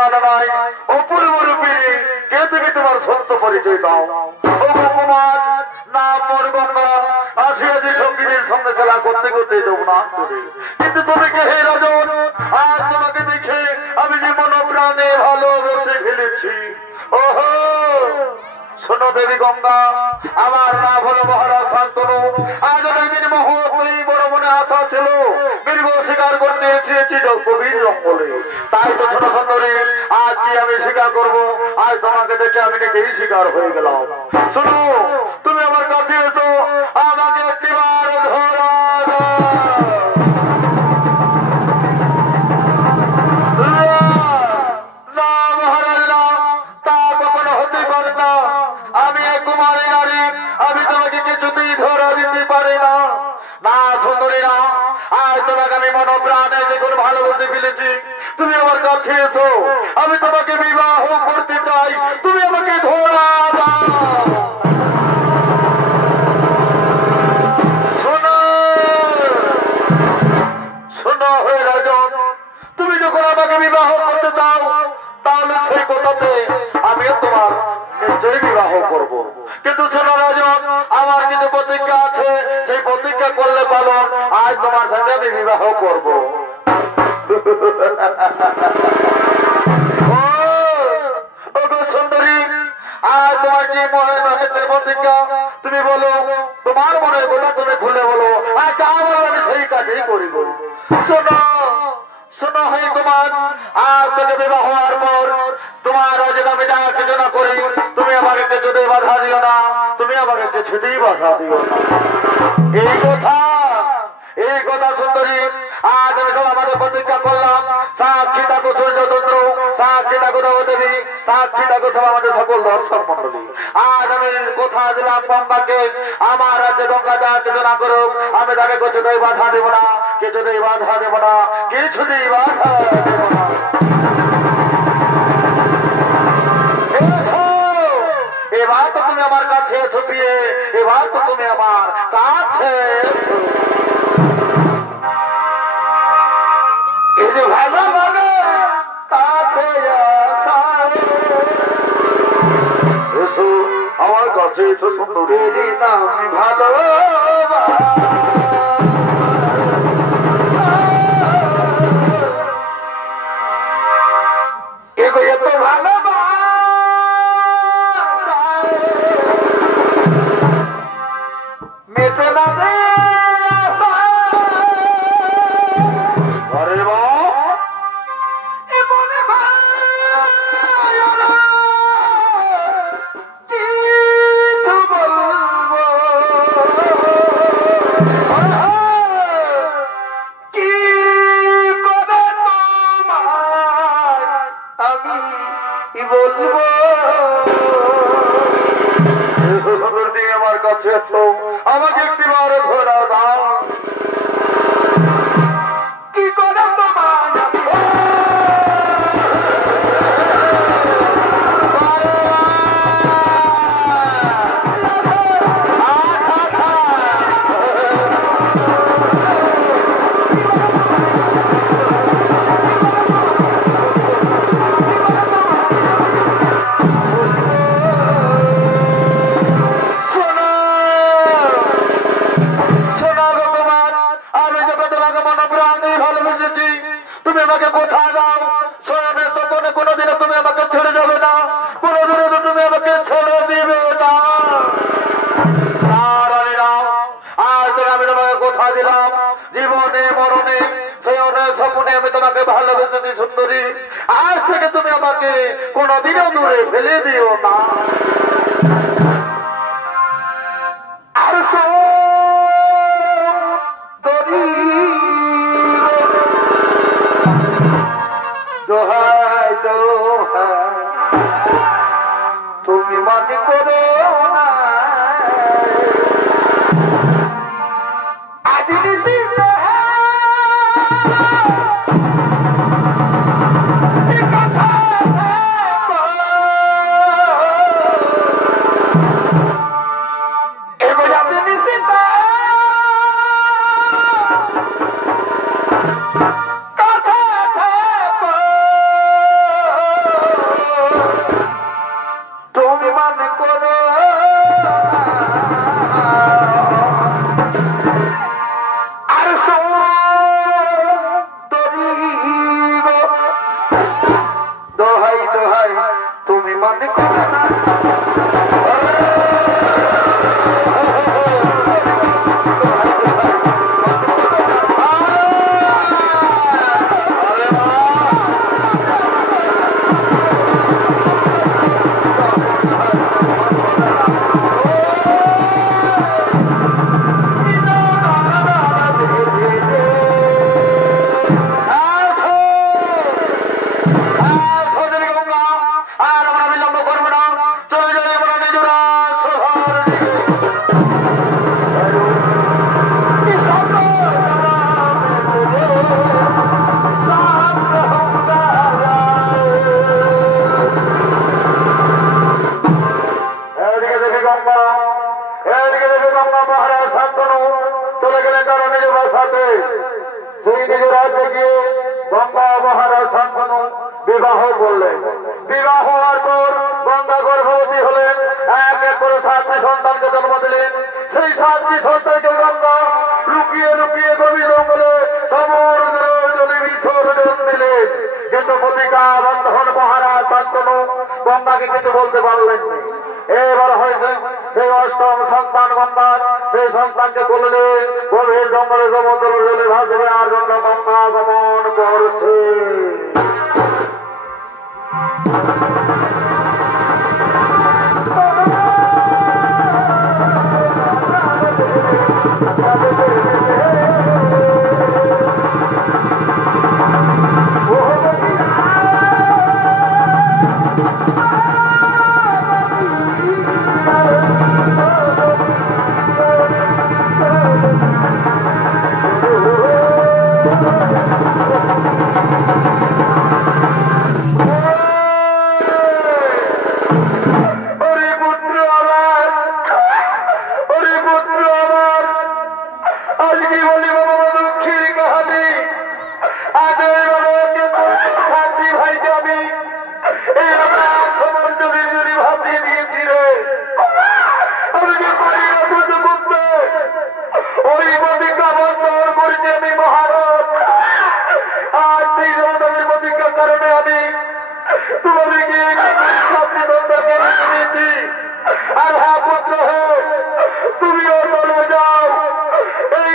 সীমানা নাই, অপূর্ব রূপিণী, কে তুমি তোমার সত্য পরিচয় দাও। ও কুমার, নাম মোর গঙ্গা, আসিয়াছি সঙ্গীদের সঙ্গে খেলা করতে করতে যমুনা তীরে। কিন্তু তুমি কে হে রাজন? আজ তোমাকে দেখে আমি যে মন প্রাণে ভালোবেসে ফেলেছি। ওহো, শোনো দেবী গঙ্গা, আমার নাম হলো মহারাজ শান্তনু। আজ অনেকদিন মহোৎসবী বড় মনে আশা ছিল, বীরব শিকার করতে এসেছি গভীর জঙ্গলে। তাই তো শোনো সুন্দরী, আজ কি আমি শিকার করব? আজ তোমাকে দেখে আমি নিজেই শিকার হয়ে গেলাম। শোনো, তুমি আমার কাছে এসো, আমাকে একটিবার ধরা তুমি আমার কাছে এসো, আমি তোমাকে বিবাহ করতে চাই, তুমি আমাকে ধরা দাও। শোনো শোনো হে রাজন, তুমি যখন আমাকে বিবাহ করতে চাও, তাহলে সেই কথাতে আমিও তোমার নিশ্চয়ই বিবাহ করব। কিন্তু শোনো রাজন, আমার কিছু প্রতিজ্ঞা আছে, সেই প্রতিজ্ঞা করলে পালন, আজ তোমার সঙ্গে আমি বিবাহ করব। সুন্দরী, আর তোমার কি মহেন্দ্রের প্রতিজ্ঞা? তুমি বলো, তোমার মনের কথা তুমি খুলে বলো, আর যা বলো আমি সেই কাজেই করিব। শোনো শোনো হে কুমার, আজ থেকে বিবাহ হওয়ার পর তোমার যদি আমি যা কিছু না করি, তুমি আমাকে কিছুতেই বাধা দিও না, তুমি আমাকে কিছুতেই বাধা দিও না। এই কথা সুন্দরী, আজ আমি সব আমাদের প্রতিজ্ঞা করলাম। সাক্ষী থাকো সূর্যচন্দ্র, সাক্ষী থাকো দেবী, সাক্ষী থাকো সব আমাদের সকল দর্শক মন্ডলী। আজ আমি কথা দিলাম গঙ্গাকে, আমার রাজ্যে গঙ্গা যা কিছু না করুক, আমি তাকে কিছুতেই বাধা দেব না, কিছুতেই বাধা দেব না, কিছুতেই বাধা দেব না। এবার তো তুমি আমার কাছে এসো প্রিয়ে, এবার তো তুমি আমার কাছে এসো। ভালো ভালো কাছে এসো, আমার কাছে এসো সুন্দরী, আমি ভালো এত ভালো মেটে না দে। আমাকে একটিবার ধরা দাও। কি করে তোমার ভালোবেসেছি সুন্দরী, আজ থেকে তুমি আমাকে কোনদিনও দূরে ফেলে দিও না। আর দোহাই দোহাই তুমি মনে করো না, আজ নিশ্চিত এগো যাতে নিশ্চিত উনি নিজ রাজ্যে গিয়ে গঙ্গা মহারাজ শান্তনু বিবাহ করলেন। বিবাহ হওয়ার পর গঙ্গা গর্ভবতী হলেন, এক এক করে 7টি সন্তানকে জন্ম দিলেন। সেই 7টি সন্তানকে গঙ্গা লুকিয়ে লুকিয়ে গভীর জঙ্গলে সমুদ্র জলে বিসর্জন দিলেন। কিন্তু প্রতিকা বন্ধন মহারাজ শান্তনু গঙ্গাকে কিন্তু বলতে পারলেন না। এবার হয়েছে সেই 8ম সন্তান গঙ্গার, সেই সন্তানকে বললেন গভীর জঙ্গলে সমুদ্র জলে ভাসবে আর জন্য গঙ্গা গমন করছে। আর হ্যাঁ পুত্র তুমিও চলে যাও এই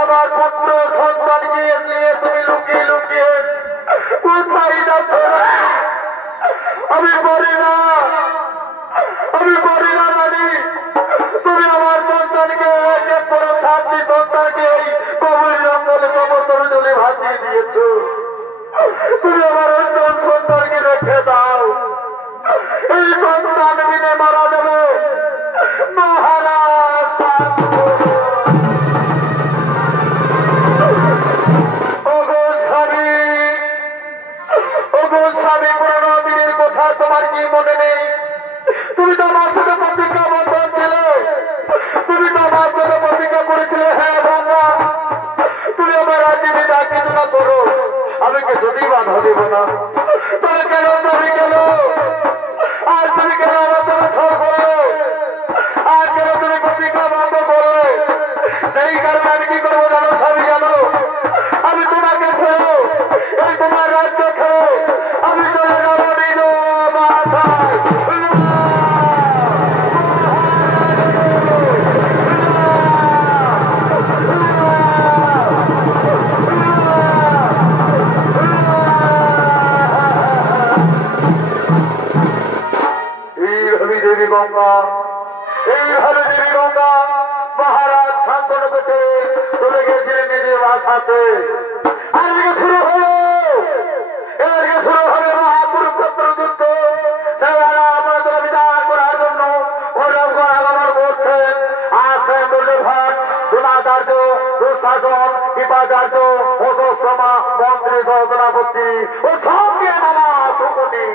আমার পুত্র সন্তানকে নিয়ে তুমি লুকিয়ে লুকিয়ে কোথায় যাচ্ছ? আমি পারি না জানি তুমি আমার সন্তানকে 7টি সন্তানকে এই গভীর জঙ্গলে সমুদ্র জলে ভাসিয়ে দিয়েছ। তুমি আমার অন্য সন্তানকে রেখে দাও, এই সন্তান বিনে মারা যাবে। মহারাজ স্বামী পুরোনো দিনের কথা তোমার কি মনে নেই? তুমি তো আমার সাথে প্রতিজ্ঞা বন্ধন ছিলে, তুমি তো আমার সাথে প্রতিজ্ঞা করেছিলে। হ্যাঁ গঙ্গা, তুমি আমার রাজ্যে বিদায় কিছু না করো, আমি কে যদি বাধা দেব না। তবে কেন তুমি গেল? আর তুমি কেন আমার সাথে ছল করলে? আর কেন তুমি প্রতিজ্ঞা বন্ধ করলে? সেই কারণে আমি কি করবো জানো স্বামী? জানো আমি তোমাকে ছেড়ে এই তোমার রাজ্য ছেড়ে আমি চলে যাবো নিজ বাসায়। দেবী গঙ্গা, এইভাবে দেবী গঙ্গা মহারাজ শান্তনুকে ছেড়ে চলে গেছিলেন নিজের বাসাতে। আজকে শুরু হলো, এদিকে শুরু হবে মহাকুরুক্ষেত্র যুদ্ধ। সেখানে আমাদের বিদায় করার জন্য অজগর আগমন করছেন। আসেন দুর্যোধন, দ্রোণাচার্য, দুঃশাসন, কৃপাচার্য, অশ্বত্থামা, মন্ত্রী সহস্রাপতি ও সঙ্গে মামা শকুনি।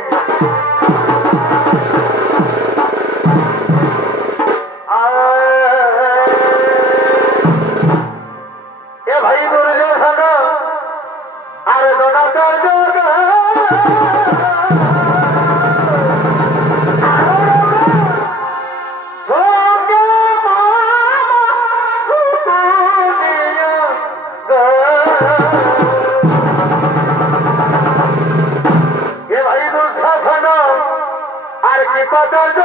ভাই দুর্যোধন আর দ্রোণাচার্য ভাই দুঃশাসন আর কৃপাচার্য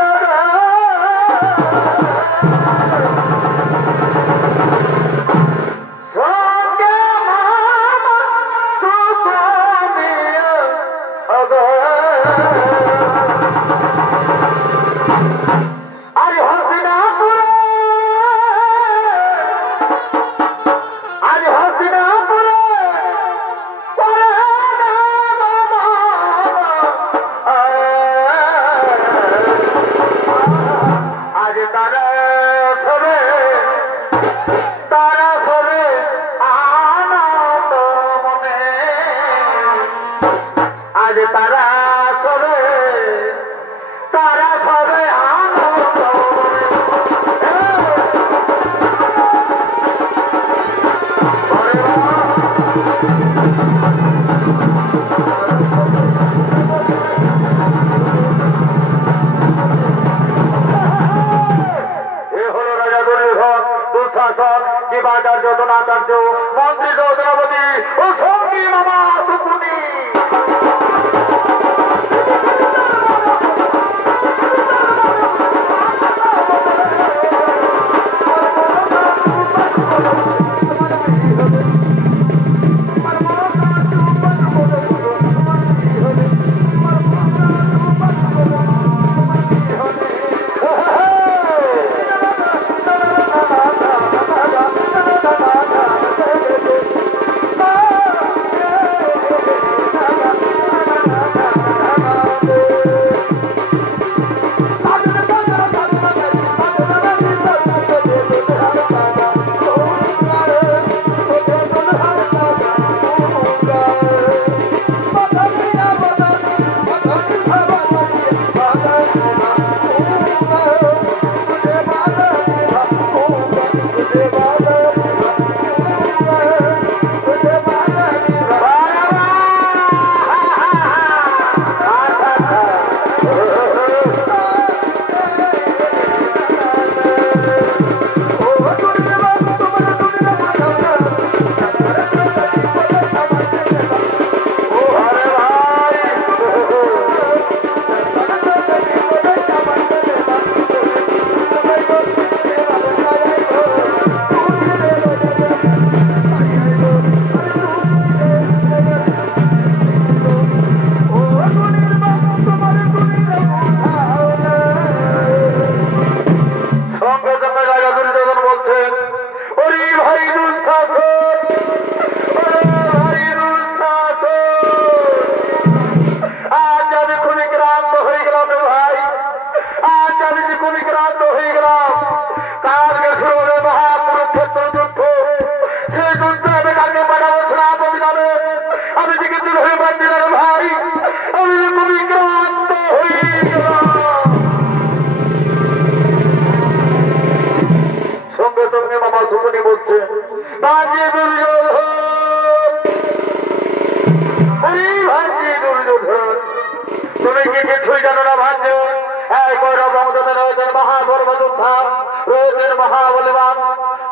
আরে তারা সবে আনন্দ কিবাচার্য দোনাচার্য মন্ত্রী চৌধুরী ও সঙ্গী মামা সুকুনি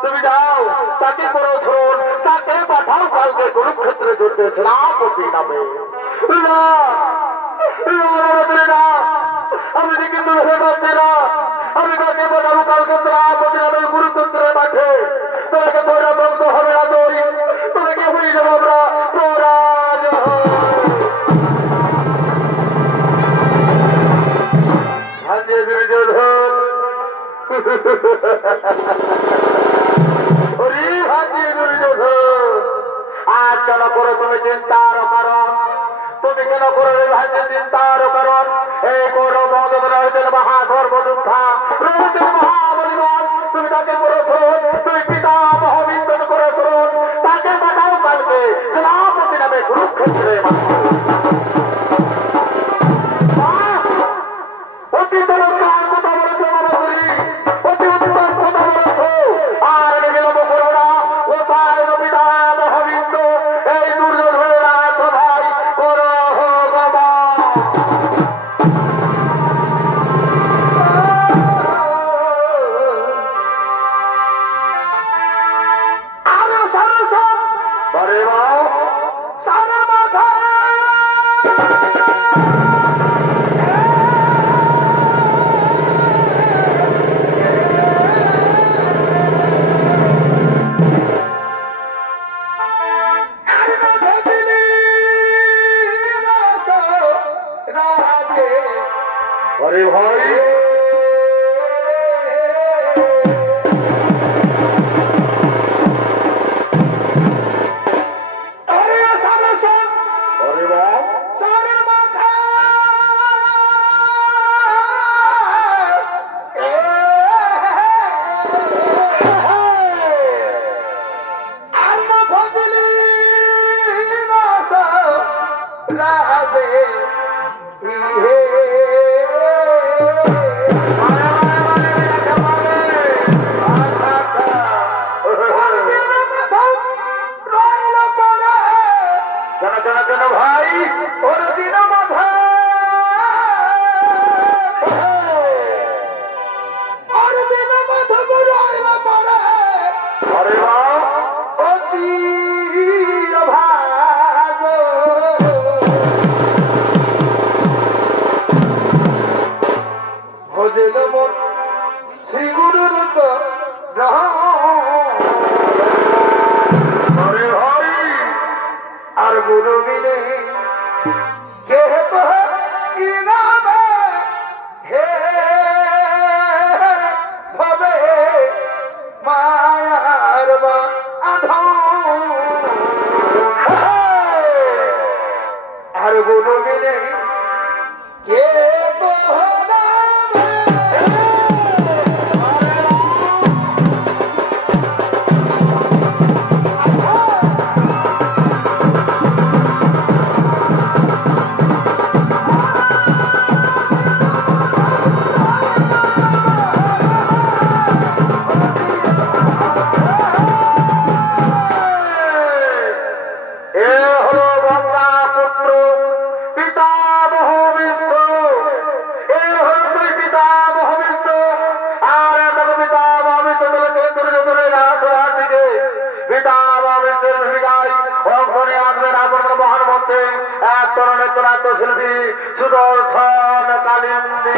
তুমি যাও তাকে করো শোন তাকে পাঠাও কালকে কুরুক্ষেত্রে যুদ্ধে সেনাপতি নামে আমি কিন্তু ভেবে পাচ্ছি না আমি তাকে পাঠাবো কালকে সেনাপতি নামে কুরুক্ষেত্রের মাঠে তোমাকে তোরা বন্ধ হবে না তুই তোমাকে হয়ে যাবো আমরা তোরা আজ কেন করো তুমি চিন্তার কারণ তুমি কেন করো ভাগ্যে চিন্তার কারণ এই করো মহাদেবের মহাগর্ভযুদ্ধা রোহিতের মহাবলিবান তুমি তাকে করো শোন তুমি পিতা মহাবিশ্বাস করো শোন তাকে পাঠাও কালকে সেনাপতি নামে কুরুক্ষেত্রে অতি চমৎকার কথা বলেছো বাবাসুরি অতি উত্তম কথা বলেছো আর বিলম্ব করবো না ও তাই পিতা মহাবিশ্ব এই দুর্যোধনের রাত ভাই করো বাবা আরে সরস আরে মা সানের মাথা अरे भाई अरे सारे सब अरे वाह सारे माथा आरमा फजली नासा राज রাতে ইহে কেন ভাই ওর দিন মাথা ওর দিন মাথা রইলা পড়ে আরে অতি ভাগ ভজল মন শ্রী গুরুর তো আরে ভাই আর গুরু বিনে কে তো ইনামে হে ভবে মায়ার বা আর গুরু বিনে কে তো শিল্পী সুদর্শন কালিন্দী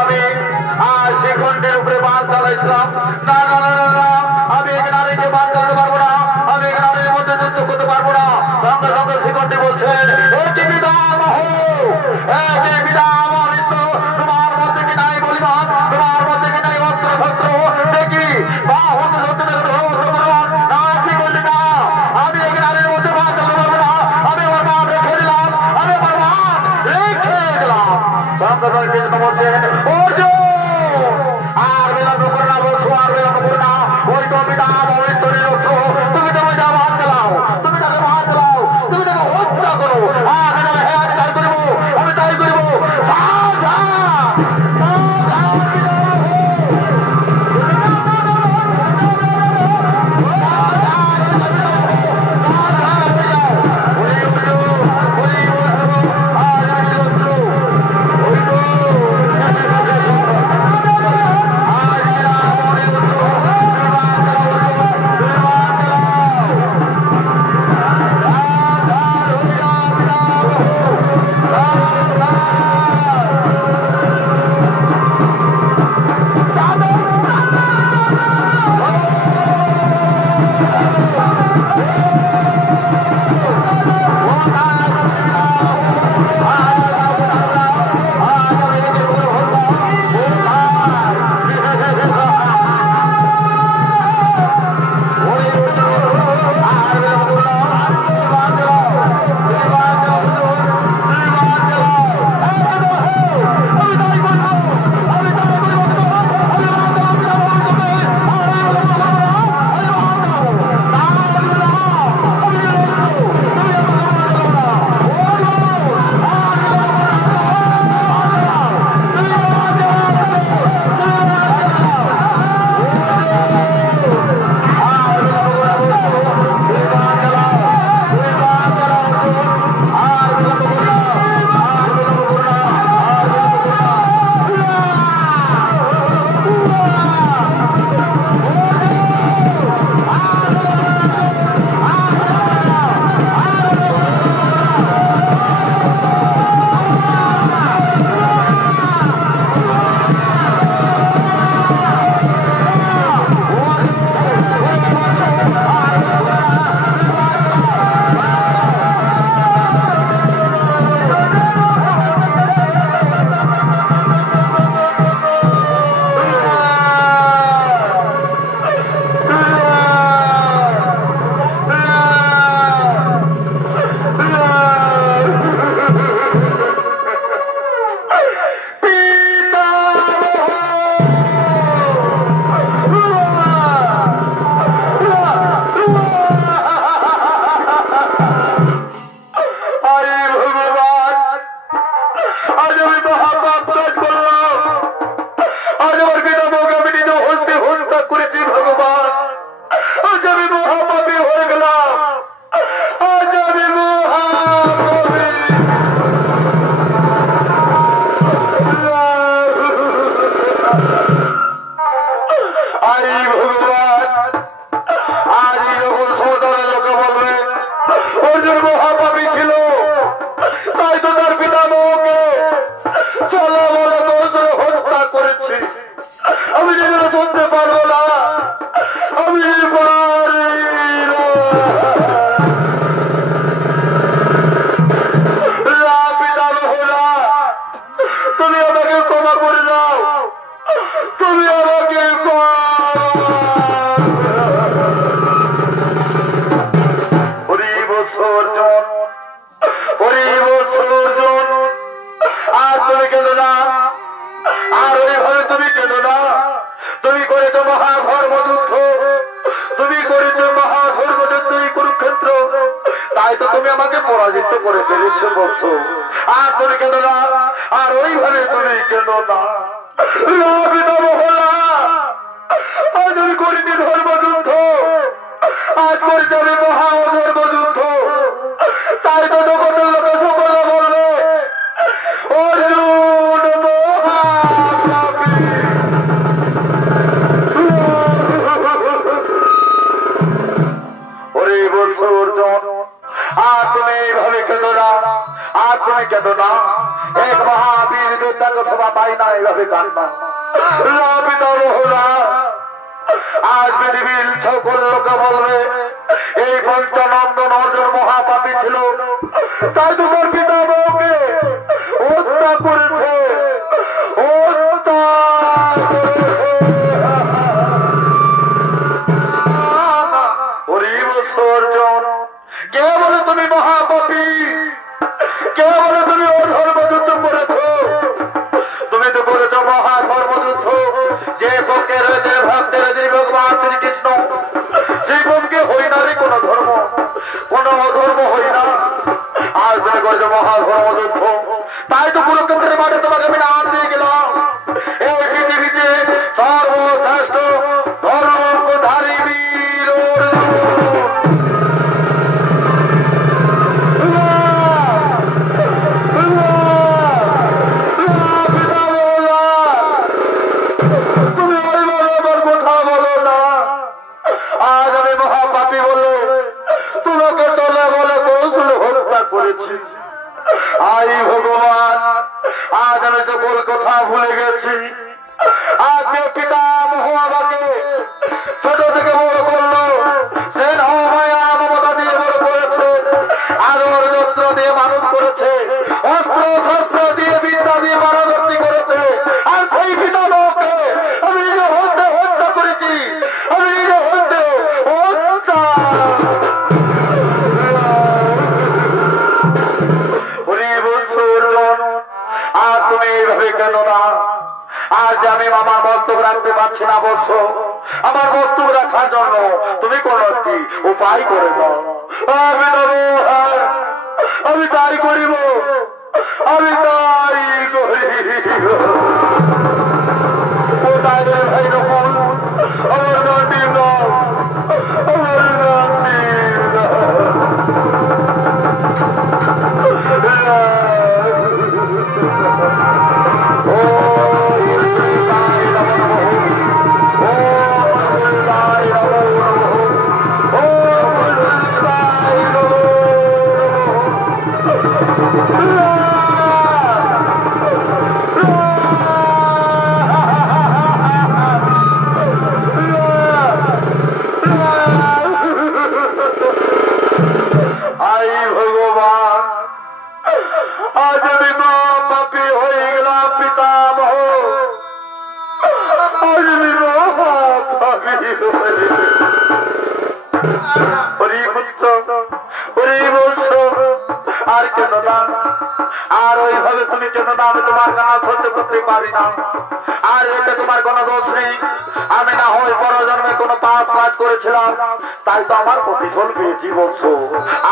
আমি শিখণ্ডের উপরে বাঁধ চালাইছিলাম। না না না না, আমি এখানে নারীকে বাঁধ চালাতে পারবো না, আমি এখানে নারীর মধ্যে যুদ্ধ করতে পারবো না। সঙ্গে সঙ্গে শিখণ্ডী বলছেন, তোমার মধ্যে কি নাই বলিবান, তোমার মধ্যে কি নাই অস্ত্র শস্ত্র, দেখি বা হতে ধরতে না শিখণ্ডী না, আমি এখানে নারীর মধ্যে বাঁধ চালাতে পারবো না, আমি আমার বাঁধ রেখে দিলাম, আমি আমার বাঁধ রেখে দিলাম। সঙ্গে সঙ্গে কৃষ্ণ বলছেন, আর বিলম্ব করে না বলছো, আর বিলম্ব করে না, ওই তো পিতা ভবিষ্যতের অস্ত্র, তুমি তো যা বাঁধ চালাও, তুমি তাকে বাঁধ চালাও, তুমি তাকে হত্যা করো, আমি তাই করবো, আমি তাই করবো। পাই না এভাবে কান্না। আজ পৃথিবীর সকল লোকে বলবে এই পঞ্চানন্দন অর্জুন মহাপাপী ছিল, তাই তোমার পিতা বউকে হত্যা করেছে। কে বলে তুমি মহাপাপী? কে বলে তুমি অধর্মযুদ্ধ করেছো? তুমি তো করেছো মহাধর্মযুদ্ধ। যে পক্ষে রয়েছে ভক্তের যে ভগবান শ্রীকৃষ্ণ, সেই পক্ষে হই না রে কোন ধর্ম, কোন অধর্ম হই না। আজ তুমি করেছো মহাধর্মযুদ্ধ, তাই তো কুরুক্ষেত্রের মাঠে তোমাকে আমি নাম দিয়ে গেলাম। এই পৃথিবীতে সর্বশ্রেষ্ঠ ধর্মধারী বীর আই ভগবান, আজ আমি সকল কথা ভুলে গেছি। আজ পিতামহ আমাকে ছোট থেকে বড় করলো, সে মায়া মমতা দিয়ে বড় করেছে, আদর যত্ন দিয়ে মানুষ করেছে, অস্ত্র শস্ত্র দিয়ে বিদ্যা দিয়ে পারদর্শী করেছে। আর সেই পিতামহকে আমি নিজে হত্যা করেছি, আমি নিজে হত্যা। আর তুমি এইভাবে কেন না? আজ আমি আমার বস্তুক রাখতে পারছি না বৎস, আমার বস্তুক রাখার জন্য তুমি কোন একটি উপায় করে দাও। আমি দেবো, আমি তাই করিব, আমি তাই করিব। কোথায় রে ভাই রকম আমার নদীর নাম, আমার নদীর আর কেন না? আর ওইভাবে তুমি কেন না? আমি তোমার কান্না সহ্য করতে পারি না। আর এটা তোমার কোনো দোষ নেই। আমি না হয় পরজন্মে কোনো পাপ কাজ করেছিলাম, তাই তো আমার প্রতিফল পেয়েছি বলছো।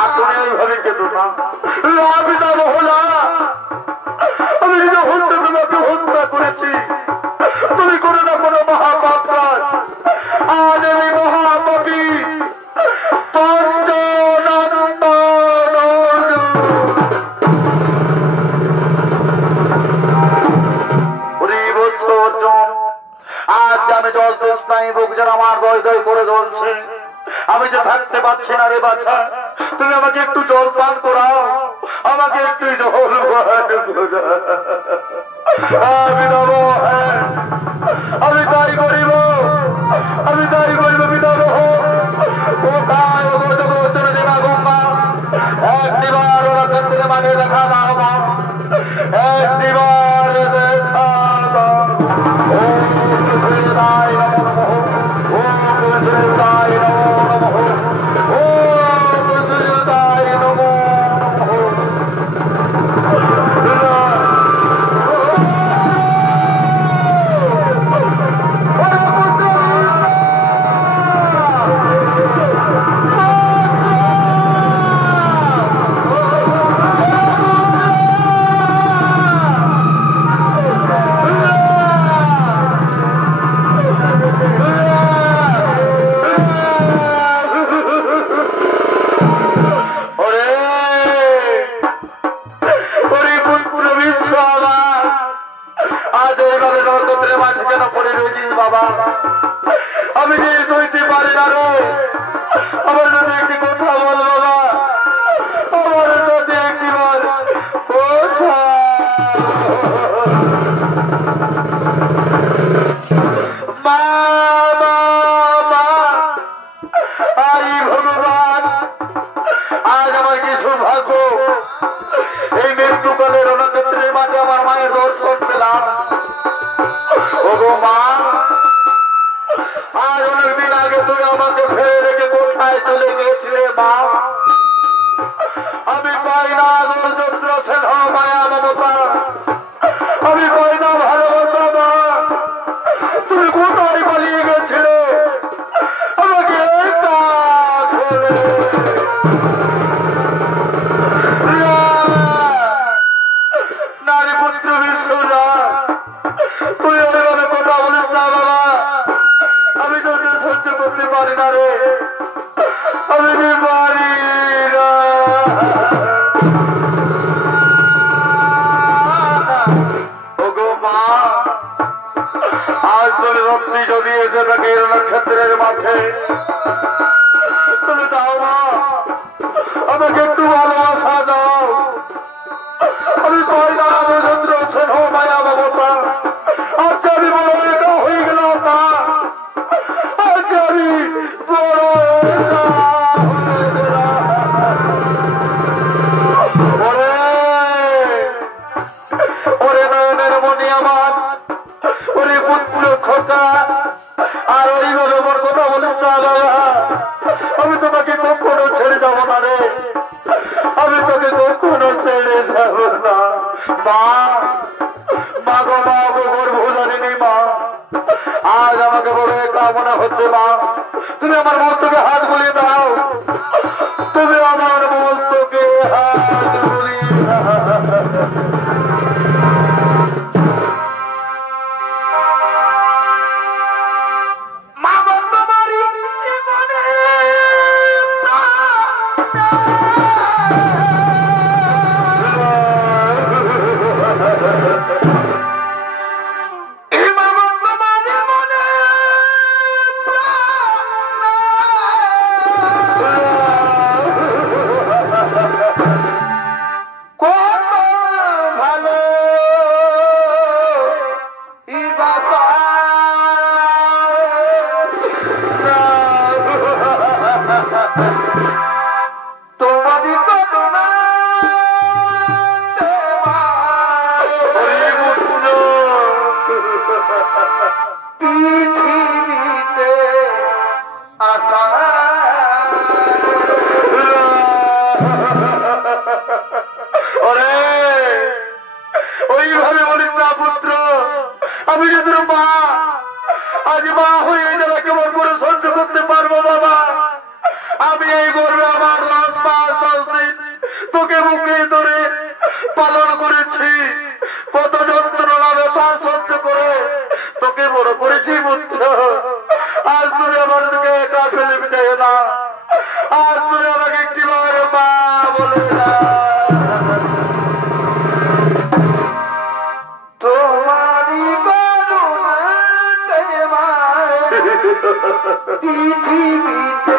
আর তুমি ওইভাবে কেন না? আমি না মহলা, আমি নিজে হত্যা তোমাকে হত্যা করেছি, তুমি করে না কোনো মহাপাপ কাজ। আজ আমি মহাপাপী আমি জল দেশ নাই, বুক যেন আমার দয় দয় করে জ্বলছে। আমি যে থাকতে পারছি না রে বাছা, তুমি আমাকে একটু জল পান করাও, আমাকে একটু জল আমি দেব। হ্যাঁ, আমি তাই করিব, আমি তাই করিব। বিদাব কোথায় গোচর দেবা গঙ্গা, একটিবার ওরা ক্ষেত্রে মানে দেখা দাও, একটিবার দেখা দাও। আমি যে সইতে পারি না রে, আমার যদি একটি কথা বল বাবা, আমার যদি একটিবার কথা ওগো মা, আজ তোর রত্নি যদি এসে থাকে নক্ষত্রের মাঠে, তুমি দাও মা, আমাকে একটু ভালোবাসা দাও। আমি কয়না নরেন্দ্র স্নেহ মায়া মমতা, আজ আমি বড় একা হয়ে গেলাম মা, আজ আমি বড় একা হয়ে গেলাম। ওরে নয়নের মনি আমার, ওরে পুত্র খোকা, আর ওইভাবে মোর কথা বলিস না বাবা, আমি তোমাকে কখনো ছেড়ে যাবো না রে, আমি তোকে কখনো ছেড়ে যাবো না মা। মা গো মা গো, গর্ভ জানিনি মা, আজ আমাকে বড় একা মনে হচ্ছে মা। তুমি আমার মস্তকে হাত বুলিয়ে দাও, তুমি আমার মস্তকে হাত বুলিয়ে ওইভাবে বলিস না পুত্র, আমি যদি মা, আজ মা হয়ে যাবে কেমন করে সহ্য করতে পারবো বাবা। আমি এই গর্বে আমার 10 দিন তোকে বুকে ধরে পালন করেছি, কত যন্ত্রণা ব্যথা সহ্য করে তোকে বড় করেছি পুত্র। আজ তুমি আমার দিকে একা ফেলে বিদায় না, আজ তুমি আমাকে একটিবার মা বলে না। তোমারই করুণাতে পৃথিবীতে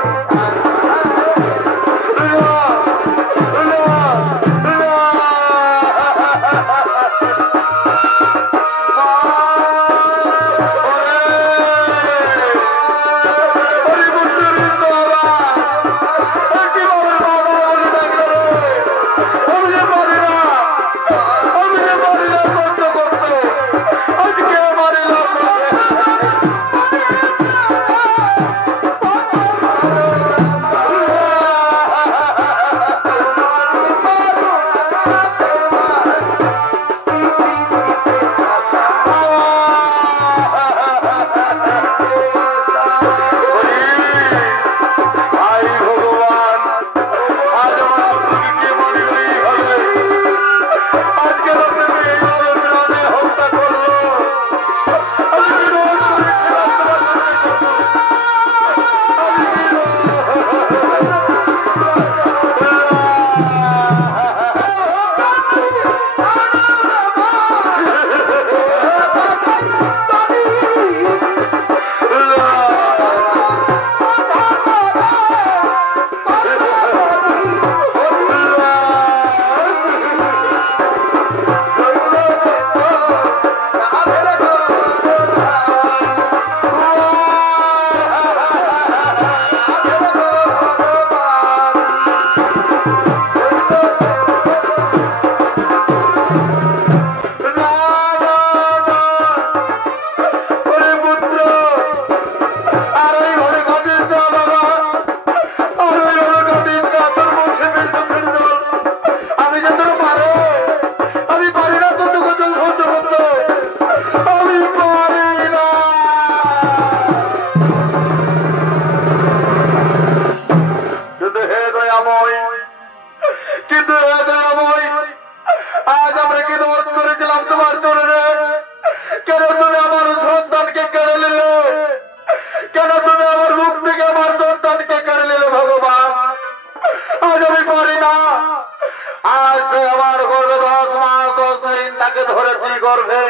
ধরেছি গর্ভে,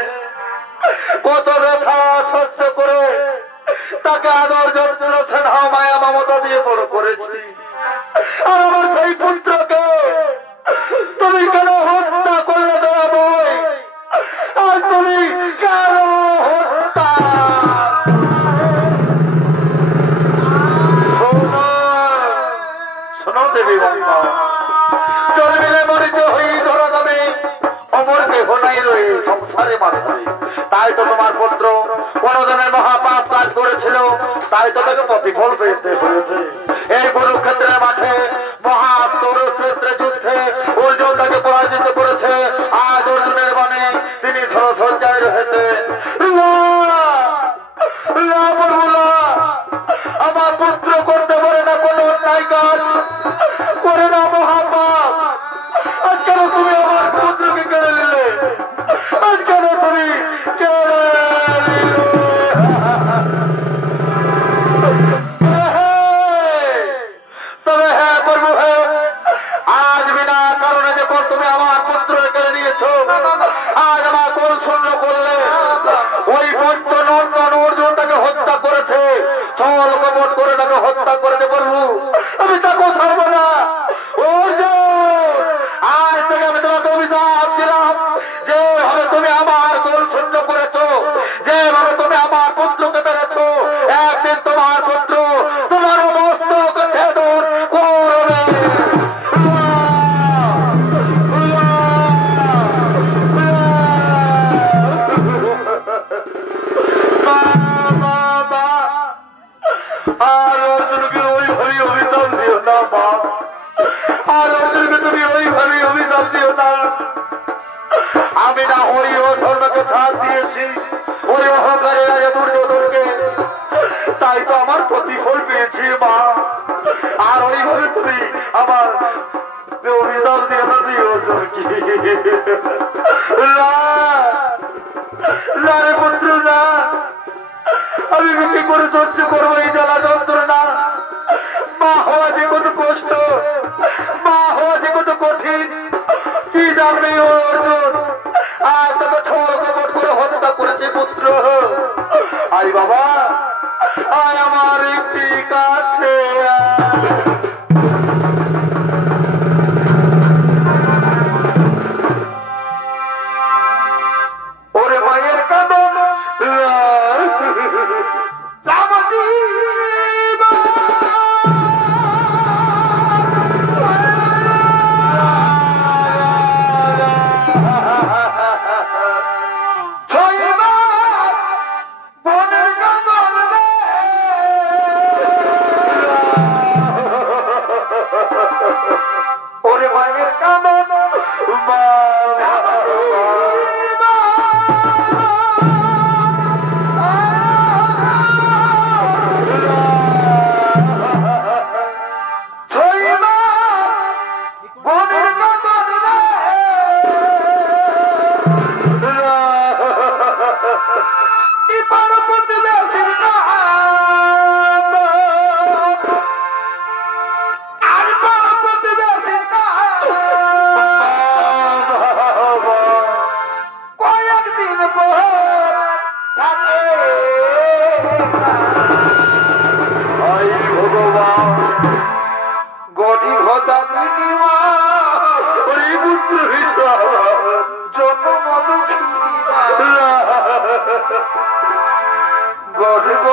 কত ব্যথা সহ্য করে তাকে আদর যত্ন স্নেহ মায়া মমতা দিয়ে বড় করেছি। আর আমার সেই পুত্রকে তুমি কেন হত্যা করলে দয়াময়? আর তুমি কেন হত্যা? শোনো দেবী গঙ্গা, জল মিলে মরিতে হই ধরা যাবে, অমর দেহ নাই রয়ে সংসারে মারবে। তাই তো তোমার পুত্র কোনজনের মহাপাপ কাজ করেছিল, তাই তো তাকে প্রতিফল পেতে হয়েছে। এই কুরুক্ষেত্রের মাঠে মহাক্ষেত্রে যুদ্ধে অর্জুন তাকে পরাজিত করেছে। আজ অর্জুনের বাণী তিনি সরসজ্জায় রয়েছে। আমার পুত্র করতে পারে না কোন অন্যায় কাজ, করে না মহাপাপ। আজ কেন তুমি আমার পুত্রকে কেড়ে নিলে? আজ কেন তুমি কেড়ে নিলে? তবে হ্যাঁ প্রভু, আজ বিনা কারণে যখন তুমি আমার পুত্র কেড়ে নিয়েছো, আজ আমার কোল শূন্য করলে। ওই পঞ্চ নন্দন অর্জুন তাকে হত্যা করেছে, ছল কপট করে তাকে হত্যা করেছে প্রভু। আমি তাকে ছাড়বো না। অর্জুন, আজ থেকে আমি তোমাকে অভিশাপ দিলাম, যেভাবে তুমি আমার কোল শূন্য করেছো, যেভাবে তুমি আমার পুত্রকে মেরেছো, একদিন তোমার পুত্র তোমার মস্তক ছেদন করবে। আর অর্জুনকে ওইভাবে অভিশাপ দিও না মা, আর অর্জুনকে তুমি ওইভাবে অভিশাপ দিও না। আমি না ওই ও ধর্মকে সাথ দিয়েছি, ওই অহংকারে রাজা দুর্যোধনকে, তাই তো আমার প্রতিফল পেয়েছি মা। আর ওইভাবে তুমি আমার অভিশাপ দিও না, দিও না রে পুত্র না। আমি কি করে সহ্য করবো এই জ্বালা যন্ত্রণা? মা হওয়া যে কত কষ্ট, মা হওয়া যে কত কঠিন, কি জানবে অর্জুন? আর তোকে ছল কপট করে হত্যা করেছে পুত্র। আই বাবা, আয় আমার একটি কাছে। ওরে মায়ের কাঁদন ওরে মায়ের কাঁদন গরিব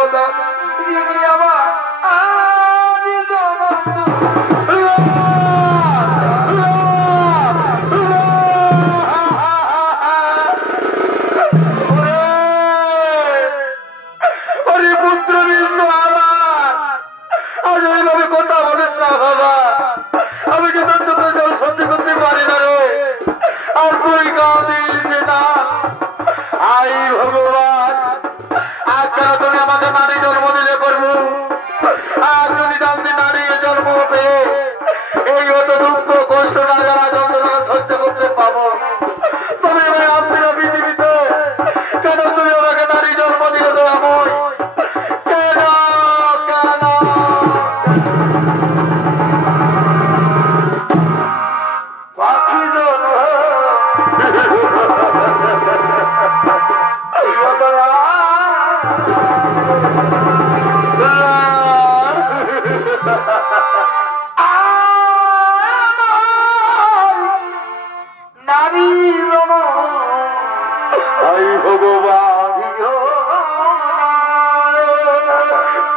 হাই ভগবান,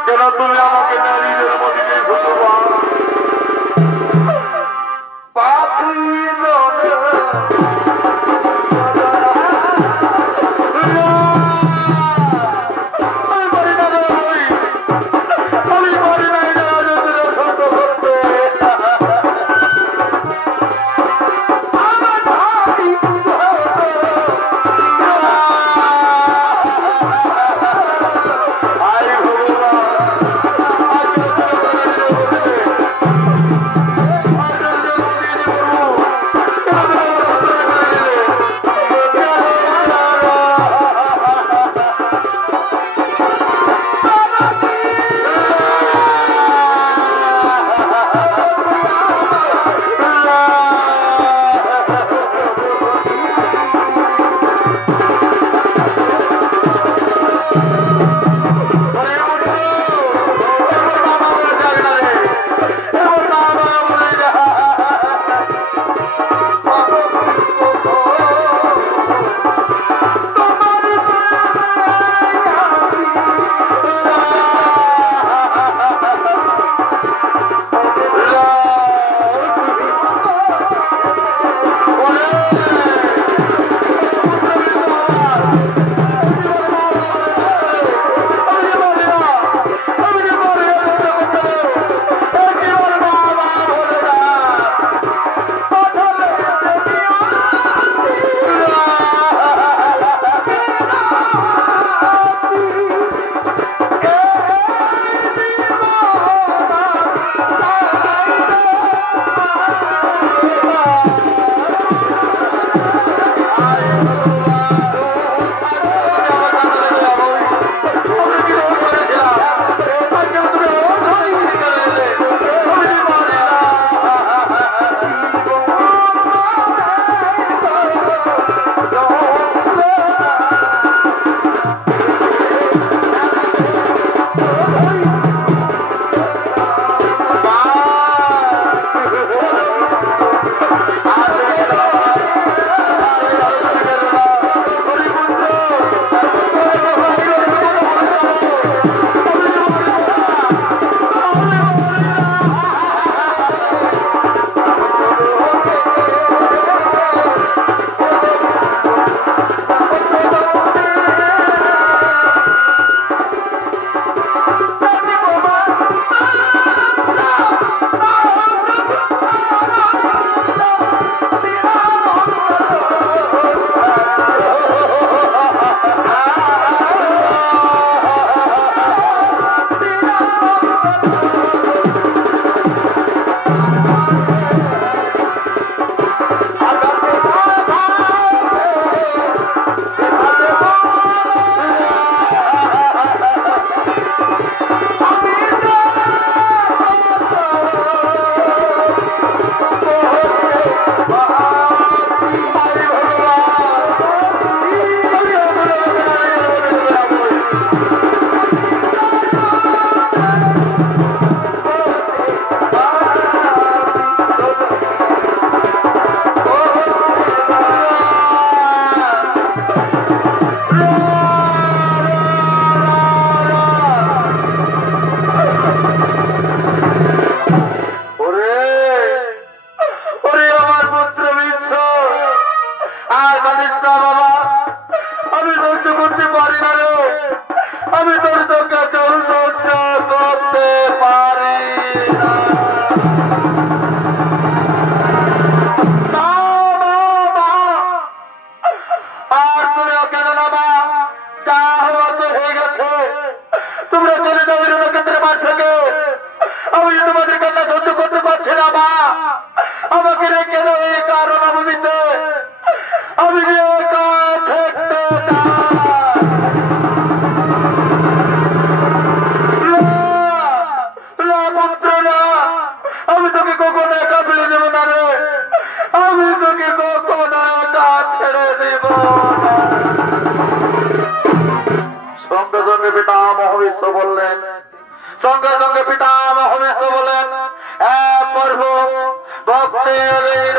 কেন তুমি আমাকে নারীদের মধ্যে ভগবান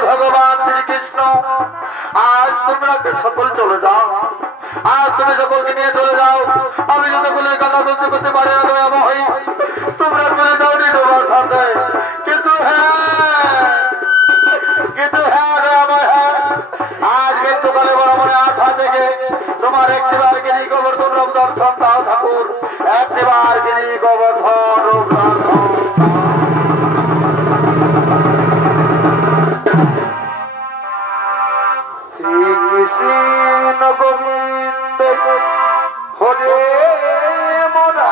ভগবান শ্রীকৃষ্ণ আজ তোমরা সকল চলে যাও, সকলকে নিয়ে চলে যাও। আমি যতগুলো কথা সহ্য করতে পারি না দয়াময়, তোমরা চলে যাও নি তোমার সাথে। কিন্তু দয়াময়, আজ মৃত্যুকালে বড় মনে আশা থেকে তোমার একটিবার গিরি গোবর্ধন রূপ দর্শন দাও ঠাকুর, একটিবার গিরি গোবর্ধন রূপ দর্শন। শ্রীকৃষ্ণ গোবিন্দ হরে মোরা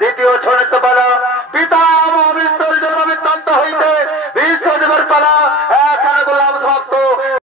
দ্বিতীয় ছড়িত বলা পিতা